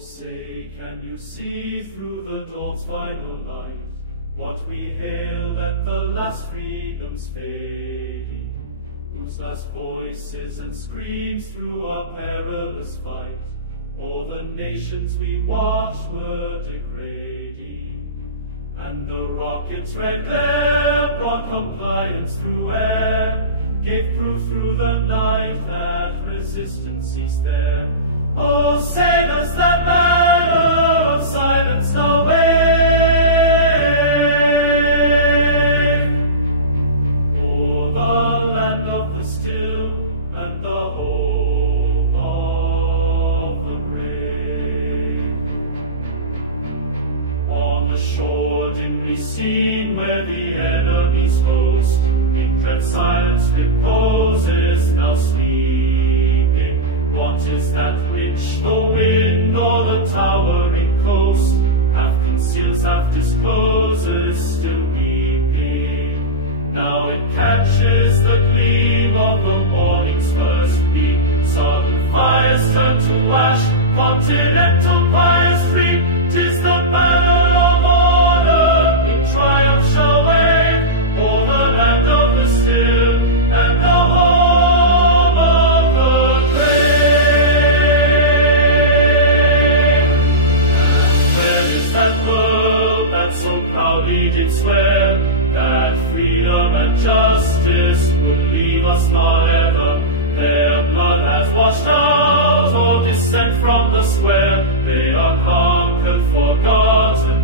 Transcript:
say, can you see through the dawn's final light what we hail at the last freedom's fading, whose last voices and screams through our perilous fight all the nations we watched were degrading, and the rocket's red glare brought compliance through air, gave proof through the night that resistance ceased there. Oh, say does that banner of silence now wave o'er the land of the still and the home of the brave? On the shore dimly seen where the enemy's host in dread silence reposes now sleeping, what is that which the wind or the towering coast half conceals, half discloses, still weeping? Now it catches the gleam of the morning's first beam, sudden fires turn to ash, continental pyres free. 'Tis the banner of honor in triumph shall wave o'er the land of the still and the home of the brave. And where is that world that so proudly did swear that freedom and justice would leave us forever? Their blood has washed out all dissent from the square. They are conquered, forgotten,